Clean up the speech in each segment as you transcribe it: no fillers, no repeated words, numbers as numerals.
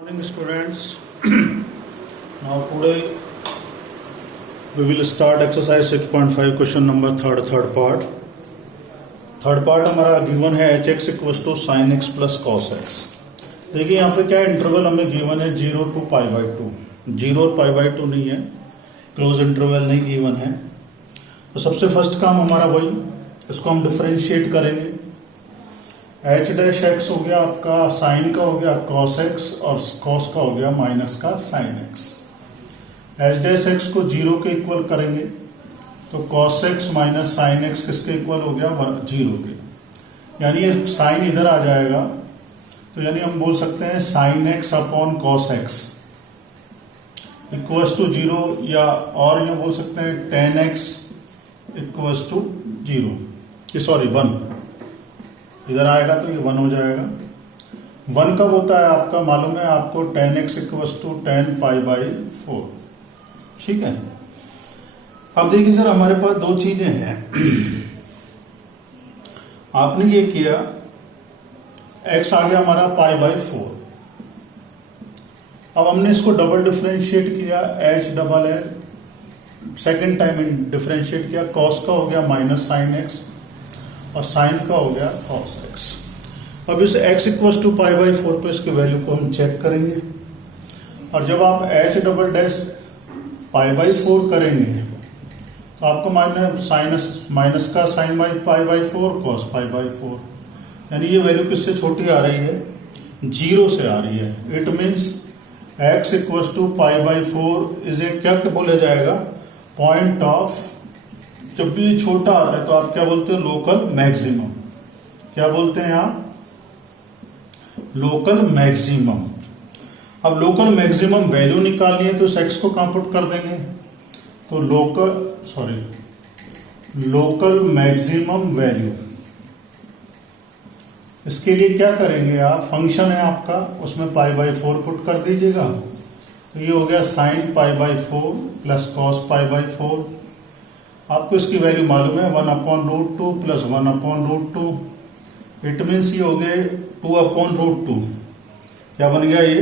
Morning students. Now today we will start exercise 6.5 question number third part. Third part हमारा given है h x equal to sine x plus cos x. देखिए यहाँ पे क्या interval हमें given है 0 to π/2। 0 और π/2 नहीं है, क्लोज इंटरवल नहीं गिवन है। तो सबसे फर्स्ट काम हमारा वही, इसको हम डिफरेंशिएट करेंगे। एच डैश एक्स हो गया आपका साइन का हो गया कॉस एक्स और कॉस का हो गया माइनस का sine x. H dash x को 0 के इक्वल करेंगे तो cos x minus sine x किसके इक्वल हो गया 0 के, यानी ये साइन इधर आ जाएगा। तो यानी हम बोल सकते हैं sine x upon cos x equals to 0, या और ये बोल सकते हैं tan x equals to 0, sorry 1 इधर आएगा तो ये 1 हो जाएगा। 1 कब होता है आपका मालूम है आपको, टेन एक्स इक्वल्स टू 10 π/4। ठीक है, अब देखिए सर हमारे पास दो चीजें हैं। आपने ये किया x आ गया हमारा π/4। अब हमने इसको डबल डिफरेंशिएट किया, h डबल है सेकेंड टाइम डिफरेंशिएट किया, कॉस का हो गया माइनस साइन एक्स और साइन का हो गया कॉस एक्स। अब इस x इक्वल्स टू π/4 पे इसके वैल्यू को हम चेक करेंगे, और जब आप h डबल डैश π/4 करेंगे तो आपको माइनस का साइन बाई π/4 कॉस π/4, यानी ये वैल्यू किससे छोटी आ रही है, 0 से आ रही है। It means x equals to π/4 is a क्या बोला जाएगा, पॉइंट ऑफ, जब भी ये छोटा आता है तो आप क्या बोलते हो, लोकल मैक्सिमम। क्या बोलते हैं आप, लोकल मैक्सिमम। अब लोकल मैक्सिमम वैल्यू निकालनी है तो इस x को कहां पुट कर देंगे, तो लोकल मैक्सिमम वैल्यू, इसके लिए क्या करेंगे आप, फंक्शन है आपका उसमें π/4 पुट कर दीजिएगा। तो ये हो गया साइन π/4 प्लस कॉस π/4। आपको इसकी वैल्यू मालूम है 1/√2 प्लस 1/√2। इट मीन्स ये हो गए 2/√2। क्या बन गया ये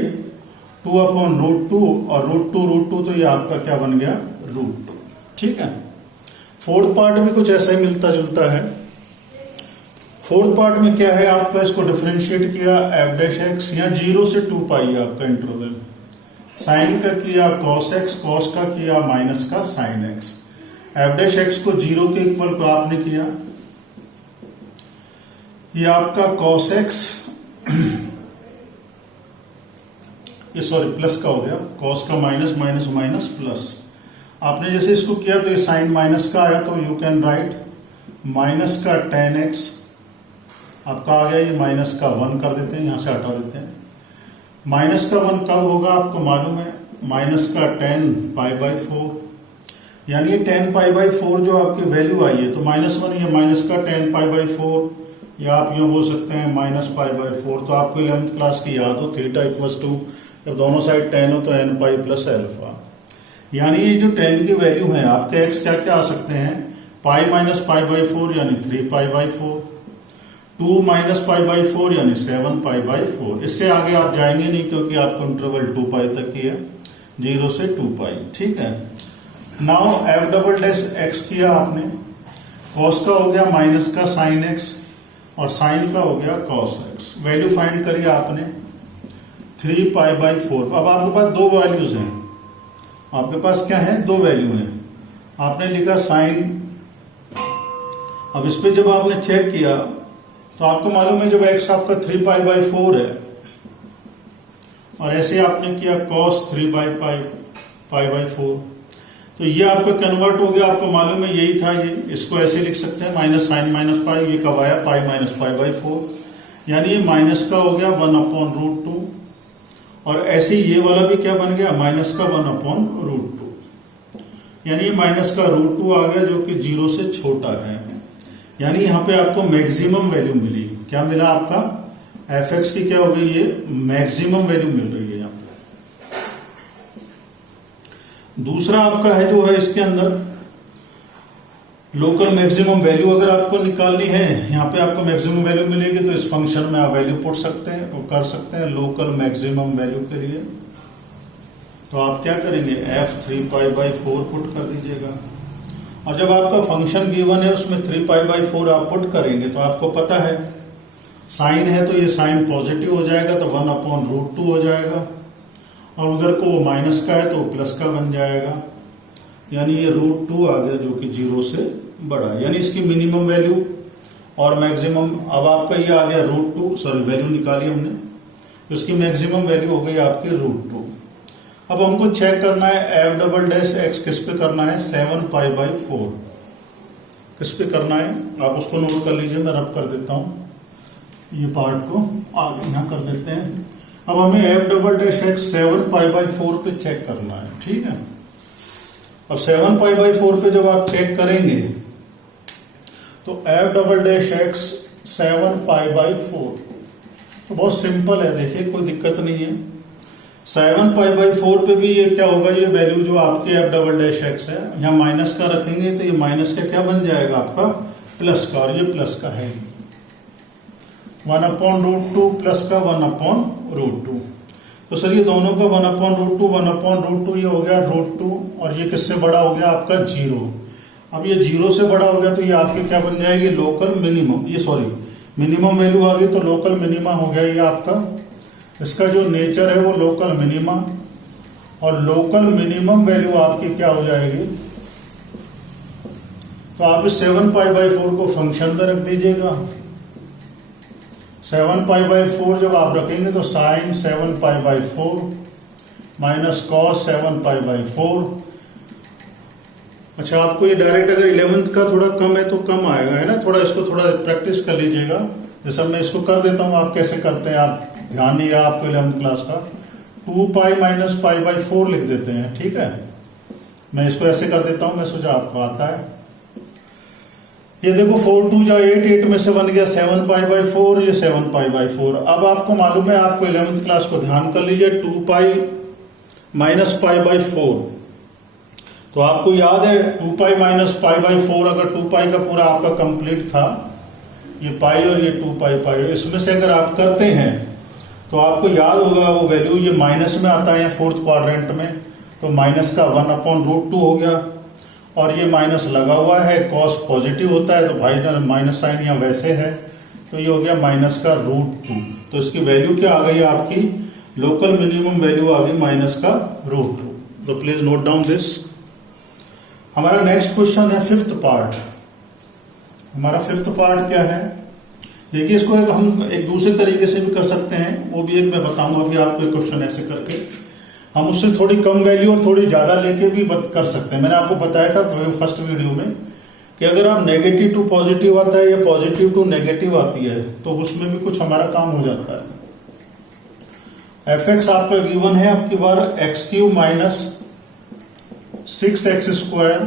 2/√2 और √2 तो ये आपका क्या बन गया √2। ठीक है, फोर्थ पार्ट भी कुछ ऐसा ही मिलता जुलता है। फोर्थ पार्ट में क्या है आपका, इसको डिफरेंशिएट किया एफ डैश एक्स, या 0 से 2 पाई आपका इंटरवल, साइन का किया कॉस एक्स, कॉस का किया माइनस का sine x. F dash x को 0 के इक्वल को आपने किया, ये आपका कॉस एक्स, ये सॉरी प्लस का हो गया, कॉस का माइनस माइनस माइनस प्लस। आपने जैसे इसको किया तो ये साइन माइनस का आया, तो यू कैन राइट माइनस का टेन एक्स आपका आ गया, ये माइनस का 1 कर देते हैं, यहां से हटा देते हैं। माइनस का 1 कब होगा आपको मालूम है, माइनस का 10 π/4, यानी ये 10 π/4 जो आपकी वैल्यू आई है, तो -1 ये माइनस का 10 π/4, या आप यूं बोल सकते हैं माइनस π/4। तो आपको 11th क्लास की याद हो, थीटा इक्वल्स टू, जब दोनों साइड 10 हो तो n पाई प्लस एल्फा, यानी ये जो 10 की वैल्यू है आपके x क्या क्या आ सकते हैं, पाई माइनस π/4 यानी 3 π/4, 2 माइनस π/4 यानी 7 π/4। इससे आगे आप जाएंगे नहीं क्योंकि आपको इंटरवल 2 पाई तक ही है, 0 से 2 पाई। ठीक है, now F double dash x किया आपने, कॉस का हो गया माइनस का साइन एक्स और साइन का हो गया कॉस एक्स। वैल्यू फाइंड करिए आपने 3 π/4। अब आपके पास दो वैल्यूज हैं, आपके पास क्या है, दो वैल्यू हैं। आपने लिखा साइन, अब इस पे जब आपने चेक किया तो आपको मालूम है जब x आपका 3 π/4 है और ऐसे आपने किया cos 3 π/4, तो ये आपका कन्वर्ट हो गया, आपको मालूम है यही था ये, इसको ऐसे लिख सकते हैं माइनस साइन माइनस पाई, ये कब आया पाई माइनस π/4, यानी ये माइनस का हो गया 1/√2, और ऐसे ये वाला भी क्या बन गया माइनस का 1/√2, यानी ये माइनस का √2 आ गया जो कि 0 से छोटा है। यानी यहाँ पे आपको मैक्सिमम वैल्यू मिली। क्या मिला आपका, एफ एक्स की क्या हो गई, ये मैक्सिमम वैल्यू मिल रही है यहाँ पे। दूसरा आपका है जो है इसके अंदर लोकल मैक्सिमम वैल्यू अगर आपको निकालनी है, यहाँ पे आपको मैक्सिमम वैल्यू मिलेगी तो इस फंक्शन में आप वैल्यू पुट सकते हैं और कर सकते हैं लोकल मैक्सिमम वैल्यू के लिए। तो आप क्या करेंगे, f3π/4 पुट कर दीजिएगा। और जब आपका फंक्शन गिवन है उसमें 3π/4 आप पुट करेंगे तो आपको पता है साइन है तो ये साइन पॉजिटिव हो जाएगा तो 1/√2 हो जाएगा, और उधर को वो माइनस का है तो प्लस का बन जाएगा, यानी ये √2 आ गया जो कि 0 से बड़ा है। यानी इसकी मिनिमम वैल्यू और मैक्सिमम, अब आपका ये आ गया √2, सॉरी वैल्यू निकाली हमने, तो इसकी मैक्सिमम वैल्यू हो गई आपकी √2। अब हमको चेक करना है f"x किस पे करना है, 7π/4 किस पे करना है, आप उसको नोट कर लीजिए, मैं रब कर देता हूं ये पार्ट को, आगे यहाँ कर देते हैं। अब हमें f"x 7π/4 पे चेक करना है, ठीक है। अब 7π/4 पे जब आप चेक करेंगे तो f"x 7π/4 तो बहुत सिंपल है, देखिए कोई दिक्कत नहीं है। 7π/4 पे भी ये क्या होगा, ये वैल्यू जो आपके f"x है, यहाँ माइनस का रखेंगे तो ये माइनस का क्या बन जाएगा आपका प्लस का, और ये प्लस का है 1/√2 प्लस का 1/√2। तो सर ये दोनों का 1/√2 ये हो गया √2, और ये किससे बड़ा हो गया आपका 0। अब ये 0 से बड़ा हो गया तो ये आपके क्या बन जाएगी लोकल मिनिमम, ये सॉरी मिनिमम वैल्यू आ गई तो लोकल मिनिमा हो गया ये आपका। इसका जो नेचर है वो लोकल मिनिमा, और लोकल मिनिमम वैल्यू आपकी क्या हो जाएगी, तो आप इस 7π/4 को फंक्शन में रख दीजिएगा। 7π/4 जब आप रखेंगे तो साइन 7π/4 माइनस कॉस 7π/4। अच्छा, आपको ये डायरेक्ट अगर 11th का थोड़ा कम है तो कम आएगा, है ना, थोड़ा इसको थोड़ा प्रैक्टिस कर लीजिएगा। जैसा मैं इसको कर देता हूं, आप कैसे करते हैं, आप ध्यान नहीं है आपको 11th क्लास का, 2π - π/4 लिख देते हैं, ठीक है। मैं इसको ऐसे कर देता हूं, मैं सोचा आपको आता है। ये देखो 4 2 जा 8, 8 में से बन गया 7π/4, ये 7π/4। अब आपको मालूम है, आपको 11th क्लास को ध्यान कर लीजिए, 2π - π/4, तो आपको याद है 2π - π/4, अगर 2π का पूरा आपका कंप्लीट था, ये पाई और ये 2π, इसमें से अगर आप करते हैं तो आपको याद होगा वो वैल्यू, ये माइनस में आता है 4th क्वाड्रेंट में, तो माइनस का 1/√2 हो गया, और ये माइनस लगा हुआ है, कॉस पॉजिटिव होता है तो भाई जान माइनस साइन यहाँ वैसे है, तो ये हो गया माइनस का √2। तो इसकी वैल्यू क्या आ गई आपकी, लोकल मिनिमम वैल्यू आ गई माइनस का √2। तो प्लीज नोट डाउन दिस। हमारा नेक्स्ट क्वेश्चन है 5th पार्ट। हमारा 5th पार्ट क्या है, देखिए इसको हम एक दूसरे तरीके से भी कर सकते हैं, वो भी एक मैं बताऊंगा अभी आपको क्वेश्चन ऐसे करके। हम उससे थोड़ी कम वैल्यू और थोड़ी ज्यादा लेके भी कर सकते हैं। मैंने आपको बताया था फर्स्ट वीडियो में कि अगर आप नेगेटिव टू पॉजिटिव आता है या पॉजिटिव टू नेगेटिव आती है तो उसमें भी कुछ हमारा काम हो जाता है। f(x) आपका गिवन है, आपकी बार x³ - 6x²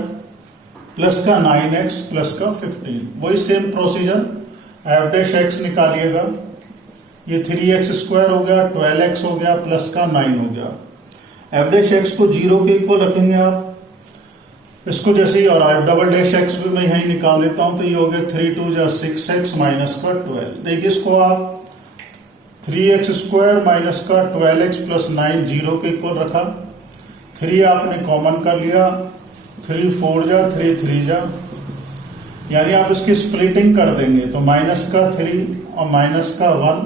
प्लस का 9x प्लस का 15, वही सेम प्रोसीजर, f'(x) निकालिएगा, ये 3x² हो गया, 12x हो गया, प्लस का 9 हो गया। f'(x) को 0 के इक्वल रखेंगे आप, इसको जैसे ही, और f'(x) भी मैं यही निकाल देता हूं, तो ये हो गया 3 2 जा 6x माइनस का 12। देखिए इसको आप 3x² माइनस का 12x प्लस 9 0 के इक्वल रखा, 3 आपने कॉमन कर लिया, 3 4 जा 3 3 जा, यानी आप इसकी स्प्लिटिंग कर देंगे तो माइनस का 3 और माइनस का 1,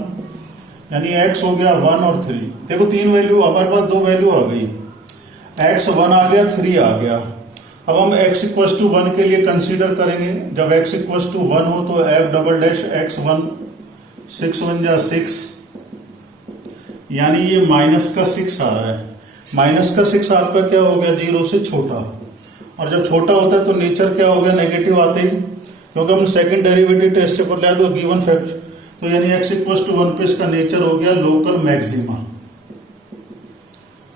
यानी x हो गया 1 और 3। देखो 3 वैल्यू, हमारे पास 2 वैल्यू आ गई, x 1 आ गया, 3 आ गया। अब हम x = 1 के लिए कंसीडर करेंगे, जब x = 1 हो तो f'(x 1 6 1 जा 6, यानी ये माइनस का 6 आ रहा है। माइनस का 6 आपका क्या हो गया, 0 से छोटा, और जब छोटा होता है तो नेचर क्या हो गया, नेगेटिव आते ही, क्योंकि हम सेकंड डेरिवेटिव टेस्ट से पढ़ लिया तो गिवन फैक्ट, तो यानी x = 1 पे इसका नेचर हो गया लोकल मैक्सिमा।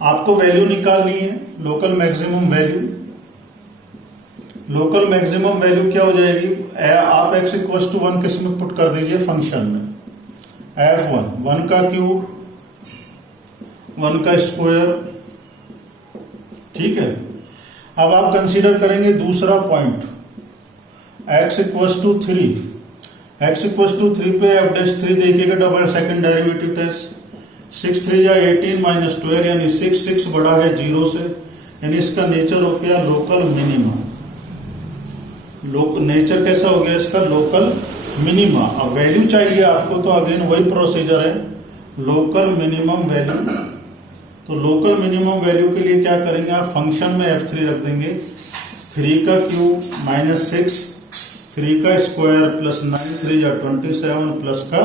आपको वैल्यू निकालनी है, local maximum value. Local maximum value क्या हो जाएगी, आप x = 1 किस में पुट कर दीजिए, फंक्शन में, f1 1 का क्यूब 1 का स्क्वायर, ठीक है। अब आप कंसीडर करेंगे दूसरा point, x equals to 3, x equals to 3 पे f डैश 3 देखिएगा, डबल सेकंड डेरिवेटिव टेस्ट। 6 3 या 18 माइनस 12 यानी 6 बड़ा है 0 से, यानी इसका नेचर हो गया लोकल मिनिमा। नेचर कैसा हो गया इसका? Local minima. अब वैल्यू चाहिए आपको, तो अगेन वही प्रोसीजर है, लोकल मिनिमम वैल्यू। तो लोकल मिनिमम वैल्यू के लिए क्या करेंगे आप? फंक्शन में f3 रख देंगे, 3 का क्यूब माइनस 6, 3 का स्क्वायर प्लस 9 3 या 27 प्लस का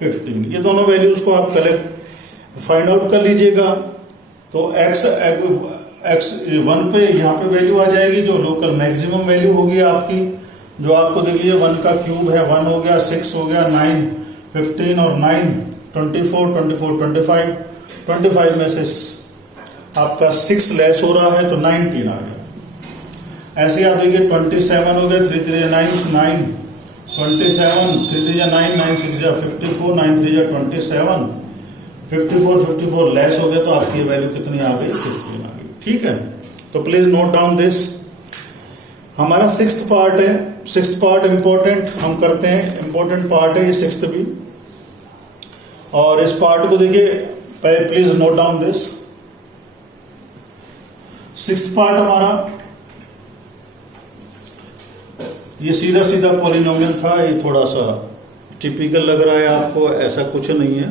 15। ये दोनों वैल्यूज को आप कलेक्ट फाइंड आउट कर लीजिएगा। तो x 1 पे यहाँ पे वैल्यू आ जाएगी जो लोकल मैक्सिमम वैल्यू होगी आपकी, जो आपको देखिए 1 का क्यूब है, 1 हो गया, 6 हो गया, 9 15 और 9 24 24 25 में से आपका 6 लेस हो रहा है तो 19 आ गया। ऐसे आप देखिए 27 हो गया, 3 3 9 9 27, 3 3 9 9 6 54, 9 3 27, 54 लेस हो गया, तो आपकी वैल्यू कितनी आ गई? 15 आ गई। ठीक है, तो प्लीज नोट डाउन दिस। हमारा 6th पार्ट है, 6th पार्ट इंपॉर्टेंट हम करते हैं, इंपॉर्टेंट पार्ट है ये 6th भी। और इस पार्ट को देखिए पहले, please note down this. 6th part हमारा ये सीधा सीधा पॉलिनोमियल था, ये थोड़ा सा टिपिकल लग रहा है आपको, ऐसा कुछ नहीं है।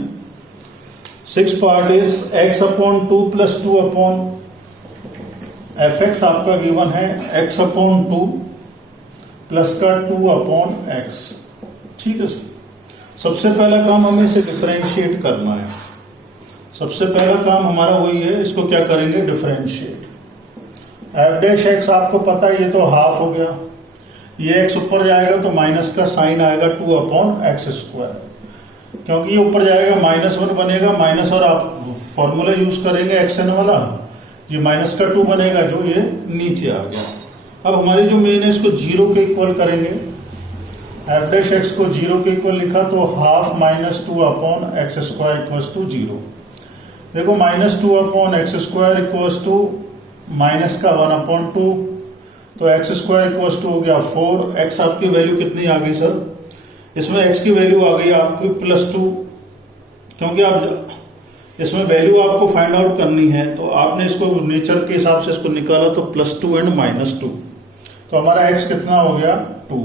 6th part is x upon 2 plus 2 upon F x आपका गिवन है, x अपॉन 2 प्लस का 2 अपॉन एक्स। ठीक है सर, सबसे पहला काम हमें इसे डिफरेंशिएट करना है। सबसे पहला काम हमारा वही है, इसको क्या करेंगे? डिफरेंशिएट। एफ डैश एक्स आपको पता है, ये तो हाफ हो गया, ये x ऊपर जाएगा तो माइनस का साइन आएगा 2 अपॉन एक्स स्क्वायर, क्योंकि ये ऊपर जाएगा -1 बनेगा, माइनस और आप फॉर्मूला यूज करेंगे xn वाला, ये माइनस का 2 बनेगा जो ये नीचे आ गया। अब हमारी जो मेन है इसको 0 के इक्वल करेंगे, एफ डैश एक्स को 0 के इक्वल लिखा तो half minus 2 upon x square equals to 0। देखो -2 upon x square equals to minus का 1 अपॉन 2, तो एक्स स्क्वायर इक्वल्स टू हो गया 4। एक्स आपकी वैल्यू कितनी आ गई सर? इसमें x की वैल्यू आ गई आपकी +2, क्योंकि आप इसमें वैल्यू आपको फाइंड आउट करनी है, तो आपने इसको नेचर के हिसाब से इसको निकाला तो +2 एंड -2, तो हमारा x कितना हो गया? 2।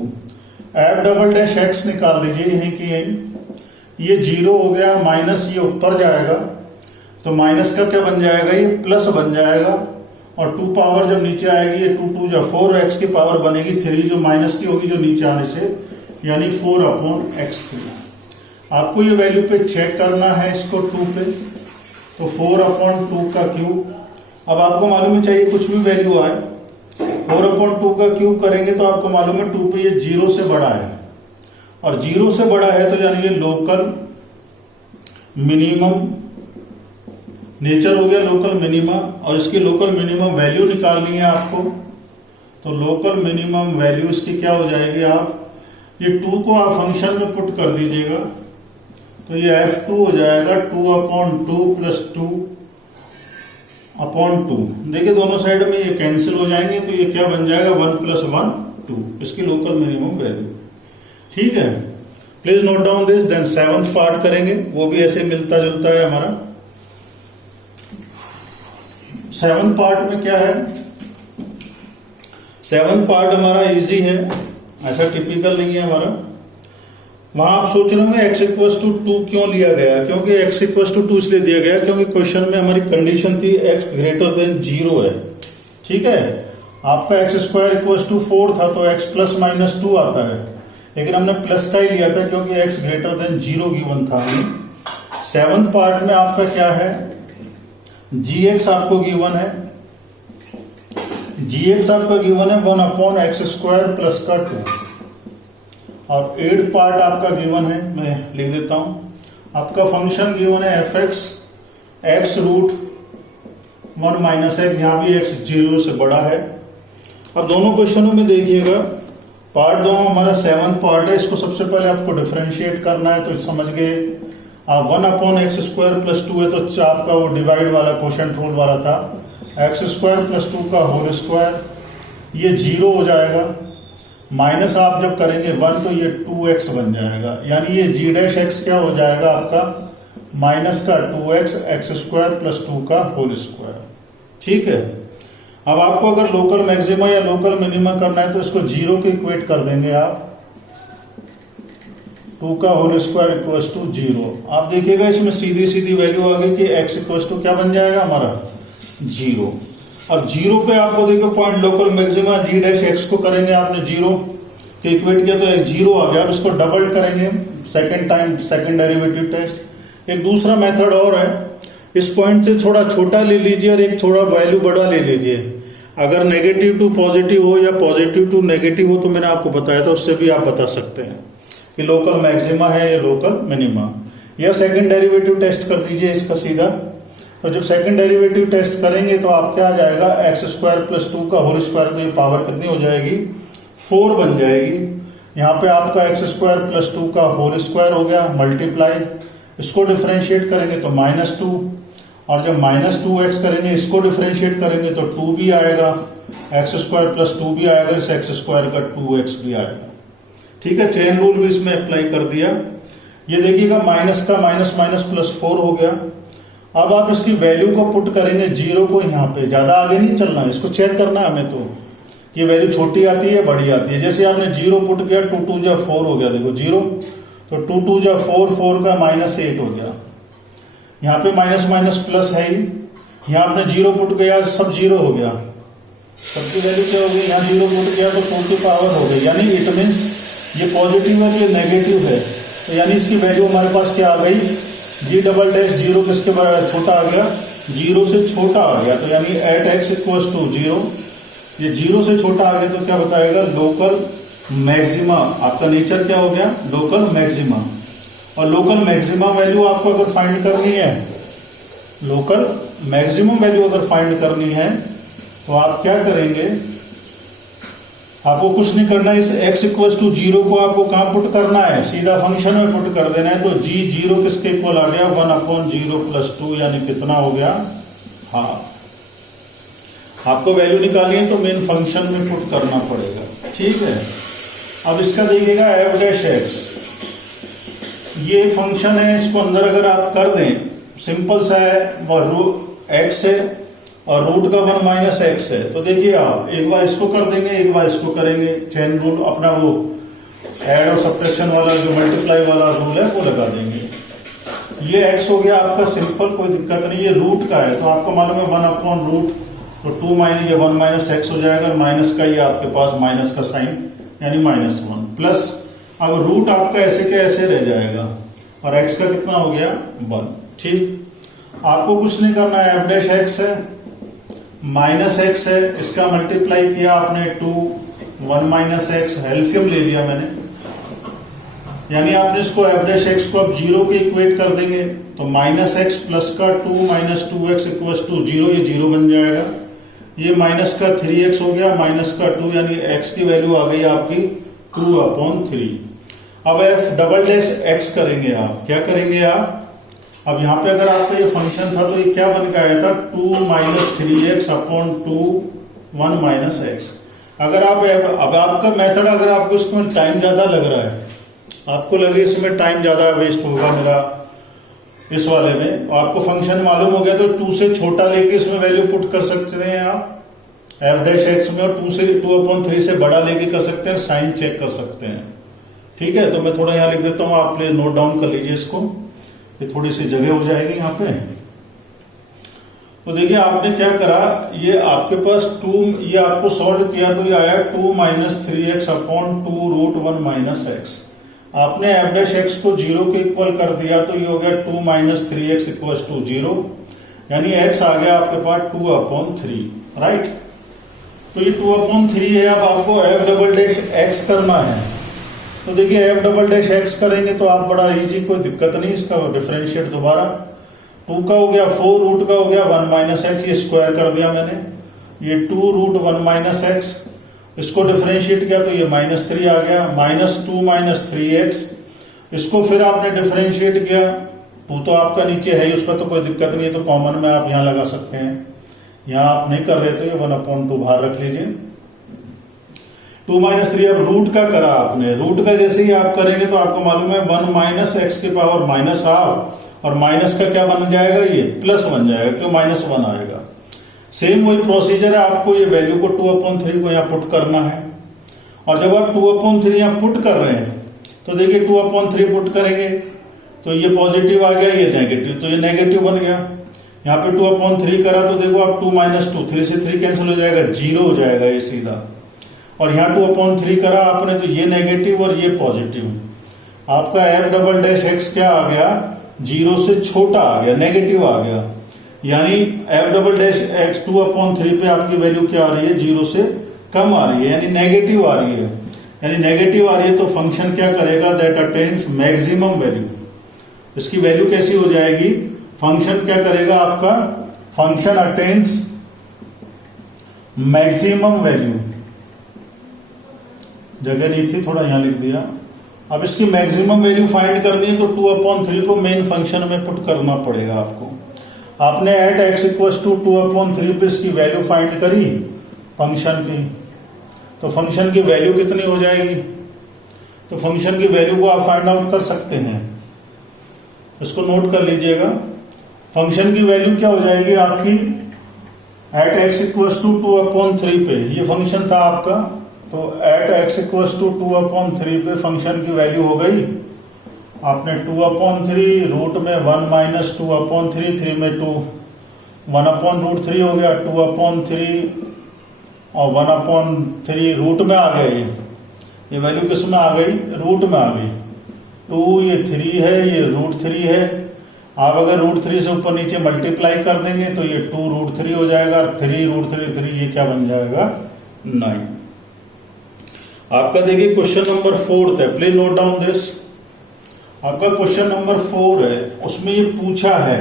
एफ डबल डैश एक्स निकाल दीजिए यहीं की यहीं, ये 0 हो गया, माइनस ये ऊपर जाएगा तो माइनस का क्या बन जाएगा? ये प्लस बन जाएगा, और 2 पावर जब नीचे आएगी, ये 2 2 या 4, x की पावर बनेगी 3 जो माइनस की होगी जो नीचे आने से, यानी 4 अपॉन x3। आपको ये वैल्यू पे चेक करना है इसको 2 पे, तो 4 अपॉन 2 का क्यूब। अब आपको मालूम ही चाहिए कुछ भी वैल्यू आए, 4 अपॉन 2 का क्यूब करेंगे तो आपको मालूम है 2 पे ये 0 से बड़ा है, और 0 से बड़ा है तो यानी ये लोकल मिनिमम नेचर हो गया, लोकल मिनिमा। और इसकी लोकल मिनिमम वैल्यू निकालनी है आपको, तो लोकल मिनिमम वैल्यू इसकी क्या हो जाएगी? आप ये 2 को आप फंक्शन में पुट कर दीजिएगा, तो ये f2 हो जाएगा 2 अपॉन 2 प्लस 2 अपॉन 2। देखिए दोनों साइड में ये कैंसिल हो जाएंगे, तो ये क्या बन जाएगा? 1 + 1 2, इसकी लोकल मिनिमम वैल्यू। ठीक है, please note down this. Then 7th part करेंगे, वो भी ऐसे मिलता जुलता है हमारा। 7th पार्ट में क्या है? 7th पार्ट हमारा इजी है, ऐसा टिपिकल नहीं है हमारा। वहां आप सोच रहे होंगे x इक्वल्स टू 2 क्यों लिया गया? क्योंकि x इक्वल्स टू 2 इसलिए दिया गया क्योंकि क्वेश्चन में हमारी कंडीशन थी x ग्रेटर देन 0 है। ठीक है, आपका एक्स स्क्वायर इक्वल्स टू 4 था तो x प्लस माइनस 2 आता है, लेकिन हमने प्लस का ही लिया था क्योंकि x ग्रेटर देन 0 गिवन था। 7th पार्ट में आपका क्या है? gx आपको गिवन है, gx आपका गिवन है 1 अपॉन एक्स स्क्वायर प्लस का 2। और 8th पार्ट आपका गिवन है, मैं लिख देता हूं, आपका फंक्शन गिवन है f x x root 1 minus x, यहां भी x 0 से बड़ा है। अब दोनों क्वेश्चनों में देखिएगा, पार्ट दोनों हमारा 7th पार्ट है, इसको सबसे पहले आपको डिफरेंशिएट करना है, तो समझ गए आप 1 अपॉन एक्स स्क्वायर प्लस 2 है तो आपका वो डिवाइड वाला क्वोशिएंट रूल वाला था, एक्स स्क्वायर प्लस 2 का होल स्क्वायर, ये 0 हो जाएगा, माइनस आप जब करेंगे 1 तो ये 2x बन जाएगा, यानी ये g डैश x क्या हो जाएगा आपका माइनस का 2x एक्स स्क्वायर प्लस 2 का होल स्क्वायर। ठीक है, अब आपको अगर लोकल मैक्सिमा या लोकल मिनिमा करना है तो इसको 0 के इक्वेट कर देंगे आप, 2 का होल स्क्वायर इक्वल्स टू 0। आप देखिएगा इसमें सीधी सीधी वैल्यू आ गई कि x इक्वल्स टू क्या बन जाएगा हमारा 0। अब 0 पे आपको देखो point local maxima g dash x को करेंगे, आपने 0 के इक्वेट किया तो एक 0 आ गया। अब इसको डबल करेंगे second time, second derivative test. एक दूसरा मेथड और है, इस पॉइंट से थोड़ा छोटा ले लीजिए और एक थोड़ा वैल्यू बड़ा ले लीजिए। अगर नेगेटिव टू पॉजिटिव हो या पॉजिटिव टू नेगेटिव हो तो मैंने आपको बताया था, उससे भी आप बता सकते हैं कि लोकल मैक्सिमा है या लोकल मिनिमा। या सेकंड डेरिवेटिव टेस्ट कर दीजिए इसका सीधा। तो जब सेकंड डेरिवेटिव टेस्ट करेंगे तो आप क्या आ जाएगा एक्स स्क्वायर प्लस 2 का होल स्क्वायर, तो ये पावर कितनी हो जाएगी 4 बन जाएगी। यहाँ पे आपका एक्स स्क्वायर प्लस 2 का होल स्क्वायर हो गया मल्टीप्लाई, इसको डिफरेंशिएट करेंगे तो -2, और जब -2x करेंगे इसको डिफरेंशिएट करेंगे तो 2 भी आएगा, एक्स स्क्वायर प्लस 2 भी आएगा, इस एक्स स्क्वायर का 2x भी आएगा। ठीक है, चेन रूल भी इसमें अप्लाई कर दिया। ये देखिएगा माइनस का माइनस माइनस प्लस 4 हो गया। अब आप इसकी वैल्यू को पुट करेंगे 0 को यहाँ पे, ज्यादा आगे नहीं चलना, इसको चेक करना है हमें तो ये वैल्यू छोटी आती है बड़ी आती है। जैसे आपने 0 पुट किया 2 2 जा 4 हो गया, देखो 0, तो 2 2 जा 4, 4 का -8 हो गया। यहाँ पे माइनस माइनस प्लस है ही, यहाँ आपने 0 पुट किया सब 0 हो गया, सबकी वैल्यू क्या हो गई, यहाँ 0 पुट किया तो 2 की पावर हो गई, यानी इट मीन्स ये पॉजिटिव है ये नेगेटिव है, तो यानी इसकी वैल्यू हमारे पास क्या आ गई जी डबल डैश 0 किसके छोटा आ गया 0 से छोटा आ गया, तो यानी एट x इक्वल्स टू 0, ये 0 से छोटा आ गया तो क्या बताएगा लोकल मैक्सिमा। आपका नेचर क्या हो गया लोकल मैक्सिमा। और लोकल मैक्सिमा वैल्यू आपको अगर फाइंड करनी है, लोकल मैक्सिमम वैल्यू अगर फाइंड करनी है तो आप क्या करेंगे, आपको कुछ नहीं करना है, इस x इक्वल्स टू 0 को आपको कहां पुट करना है, सीधा फंक्शन में पुट कर देना है। तो g 0 किसके इक्वल आ गया 1/0 प्लस 2, यानी कितना हो गया हाफ। आपको वैल्यू निकालनी है तो मेन फंक्शन में पुट करना पड़ेगा। ठीक है, अब इसका देखिएगा f डैश x, ये फंक्शन है, इसको अंदर अगर आप कर दें सिंपल सा है, और x है और रूट का 1 माइनस एक्स है, तो देखिए आप एक बार इसको कर देंगे एक बार इसको करेंगे, चेन रूल अपना वो ऐड और सब्ट्रैक्शन वाला जो मल्टीप्लाई वाला रूल है वो लगा देंगे। ये x हो गया आपका सिंपल, कोई दिक्कत नहीं, ये रूट का है तो आपको मालूम है 1/रूट, तो 2 माइनस ये 1 माइनस एक्स हो जाएगा, माइनस का ये आपके पास माइनस का साइन यानी -1 प्लस, अब रूट आपका ऐसे के ऐसे रह जाएगा और x का कितना हो गया 1। ठीक, आपको कुछ नहीं करना है, f डैश x है माइनस एक्स है, इसका मल्टीप्लाई किया आपने 2 1 माइनस एक्स, एलसीएम ले लिया मैंने, यानी आपने इसको f डैश x को अब 0 के इक्वेट कर देंगे तो माइनस एक्स प्लस का 2 माइनस 2x इक्वल्स टू 0, ये 0 बन जाएगा। ये माइनस का 3x हो गया माइनस का 2, यानी x की वैल्यू आ गई आपकी 2/3। अब f डबल डैश x करेंगे आप, क्या करेंगे आप, अब यहाँ पे अगर आपका ये फंक्शन था तो ये क्या बन के आया था 2 माइनस 3x/2 1 माइनस एक्स। अगर आप अब आपका मेथड, अगर आपको इसमें टाइम ज्यादा लग रहा है, आपको लगे इसमें टाइम ज्यादा वेस्ट होगा मेरा इस वाले में, तो आपको फंक्शन मालूम हो गया तो 2 से छोटा लेके इसमें वैल्यू पुट कर सकते हैं आप f डैश x में, और 2 से 2/3 से बड़ा लेके कर सकते हैं, साइन चेक कर सकते हैं। ठीक है, तो मैं थोड़ा यहाँ लिख देता हूँ, आप प्लीज नोट डाउन कर लीजिए इसको, ये थोड़ी सी जगह हो जाएगी यहाँ पे। तो देखिए आपने क्या करा, ये आपके पास 2, ये आपको सॉल्व किया तो ये आया 2 minus 3x/2 root 1 minus x. आपने f डैश x को 0 के इक्वल कर दिया तो ये हो गया 2 माइनस 3x इक्वल्स टू 0, यानी x आ गया आपके पास 2/3, राइट। तो ये 2/3 है। अब आपको f डबल डैश x करना है, तो देखिए f डबल डैश x करेंगे तो आप बड़ा इजी, कोई दिक्कत नहीं, इसका डिफरेंशिएट दोबारा 2 का हो गया 4 रूट का हो गया 1 माइनस एक्स, ये स्क्वायर कर दिया मैंने, ये 2 रूट 1 माइनस एक्स, इसको डिफरेंशिएट किया तो ये -3 आ गया, -2 माइनस 3x, इसको फिर आपने डिफरेंशिएट किया, 2 तो आपका नीचे है ही, उसका तो कोई दिक्कत नहीं है, तो कॉमन में आप यहाँ लगा सकते हैं, यहाँ आप नहीं कर रहे तो ये 1/2 बाहर रख लीजिए। 2 माइनस 3 अब रूट का करा आपने, रूट का जैसे ही आप करेंगे तो आपको मालूम है 1 माइनस एक्स की पावर माइनस हाफ, और माइनस का क्या बन जाएगा, ये प्लस बन जाएगा, क्यों -1 आएगा। सेम वही प्रोसीजर है, आपको ये वैल्यू को 2/3 को यहाँ पुट करना है, और जब आप 2/3 यहाँ पुट कर रहे हैं तो देखिए 2/3 पुट करेंगे तो ये पॉजिटिव आ गया, ये नेगेटिव, तो ये नेगेटिव बन गया। यहाँ पे 2/3 करा तो देखो आप 2 - 2, 3 से 3 कैंसिल हो जाएगा, 0 हो जाएगा ये सीधा। और यहाँ 2/3 करा आपने तो ये नेगेटिव और ये पॉजिटिव। आपका f"x क्या आ गया, 0 से छोटा आ गया, नेगेटिव आ गया। यानी f"x 2/3 पे आपकी वैल्यू क्या आ रही है, 0 से कम आ रही है, यानी नेगेटिव आ रही है। यानी नेगेटिव आ रही है तो फंक्शन क्या करेगा, दैट अटेन्स मैक्सिमम वैल्यू। इसकी वैल्यू कैसी हो जाएगी, फंक्शन क्या करेगा आपका, फंक्शन अटेन्स मैक्सिमम वैल्यू, जगह नहीं थी थोड़ा यहां लिख दिया। अब इसकी मैक्सिमम वैल्यू फाइंड करनी है तो 2/3 को मेन फंक्शन में पुट करना पड़ेगा आपको। आपने एट x = 2/3 पे इसकी वैल्यू फाइंड करी फंक्शन की, तो फंक्शन की वैल्यू कितनी हो जाएगी, तो फंक्शन की वैल्यू को आप फाइंड आउट कर सकते हैं, इसको नोट कर लीजिएगा। फंक्शन की वैल्यू क्या हो जाएगी आपकी, एट x = 2/3 पे ये फंक्शन था आपका, तो एट x = 2/3 पे फंक्शन की वैल्यू हो गई आपने 2/3, रूट में 1 - 2/3, 3 में 2, 1/√3 हो गया, 2/3 और 1/3 रूट में आ गया। ये वैल्यू किस में आ गई, रूट में आ गई। 2 ये 3 है, ये √3 है। आप अगर √3 से ऊपर नीचे मल्टीप्लाई कर देंगे तो ये 2√3 हो जाएगा, 3√3 ये क्या बन जाएगा, 9। आपका देखिए क्वेश्चन नंबर 4 है, प्लीज नोट डाउन दिस। आपका क्वेश्चन नंबर 4 है, उसमें ये पूछा है,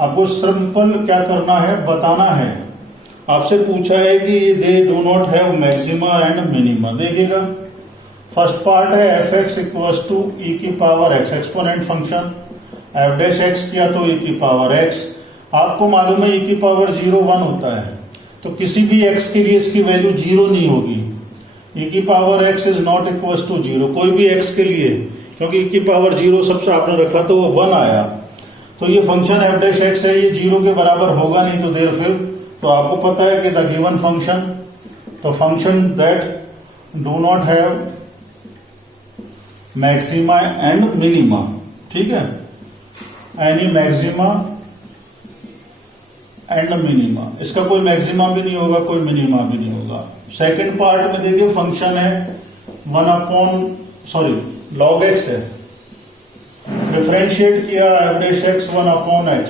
आपको सिंपल क्या करना है, बताना है। आपसे पूछा है कि they do not have maxima and minima. देखिएगा फर्स्ट पार्ट है f(x) = e⁻x, exponent function. f'(x) किया तो e⁻x, आपको मालूम है e⁻0 1 होता है, तो किसी भी x के लिए इसकी वैल्यू 0 नहीं होगी। e⁻x is not equal to 0 कोई भी x के लिए, क्योंकि e⁻0 सबसे आपने रखा तो वो 1 आया, तो ये फंक्शन f'(x) है, ये 0 के बराबर होगा नहीं, तो देर फिर तो आपको पता है कि द गिवन फंक्शन, तो function that do not have maxima and minima, ठीक है, एनी मैक्सिमा एंड मिनिमा, इसका कोई मैक्सिमा भी नहीं होगा, कोई मिनिमा भी नहीं होगा। सेकंड पार्ट में देखिए फंक्शन है log x है, डिफरेंशिएट किया f'(x) 1/x।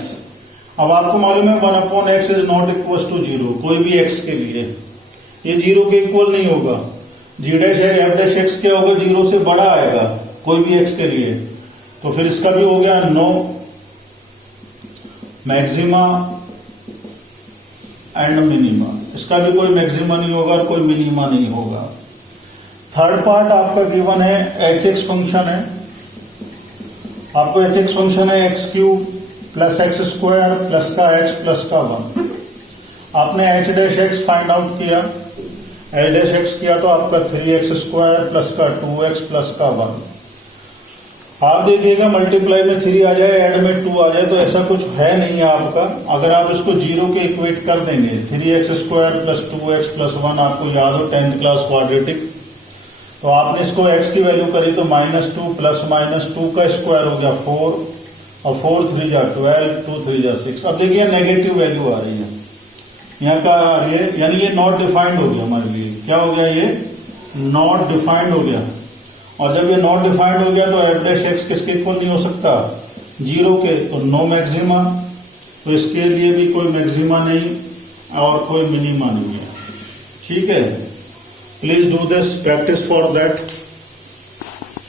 अब आपको मालूम है 1/x is not equal to 0 कोई भी x के लिए, ये 0 के इक्वल नहीं होगा। f'(x) क्या होगा, 0 से बड़ा आएगा कोई भी x के लिए, तो फिर इसका भी हो गया नो मैक्सिमा एंड मिनिमा, इसका भी कोई मैक्सिमा नहीं होगा और कोई मिनिमा नहीं होगा। थर्ड पार्ट आपका गिवन है h(x) फंक्शन है, आपको h(x) फंक्शन है x³ + x² प्लस का x प्लस का 1। आपने h'(x) फाइंड आउट किया, h'(x) किया तो आपका 3x² प्लस का 2x प्लस का 1। आप देखिएगा मल्टीप्लाई में 3 आ जाए, ऐड में 2 आ जाए, तो ऐसा कुछ है नहीं है आपका। अगर आप इसको 0 के इक्वेट कर देंगे, 3x² प्लस 2x प्लस 1 आपको याद हो 10th क्लास क्वाड्रेटिक, तो आपने इसको x की वैल्यू करी तो -2 प्लस -2 का स्क्वायर हो गया 4, और 4 3 जा 12, 2 3 जा 6। अब देखिए नेगेटिव वैल्यू आ रही है, यहाँ का आ रही है, यानी ये नॉट डिफाइंड हो गया हमारे लिए। क्या हो गया, ये नॉट डिफाइंड हो गया। और जब ये नॉट डिफाइंड हो गया तो f'(x) किसके इक्वल नहीं हो सकता, 0 के, तो नो मैक्सिमा, तो इसके लिए भी कोई मैक्सिमा नहीं और कोई मिनिमा नहीं है, ठीक है। Please do this, practice for that.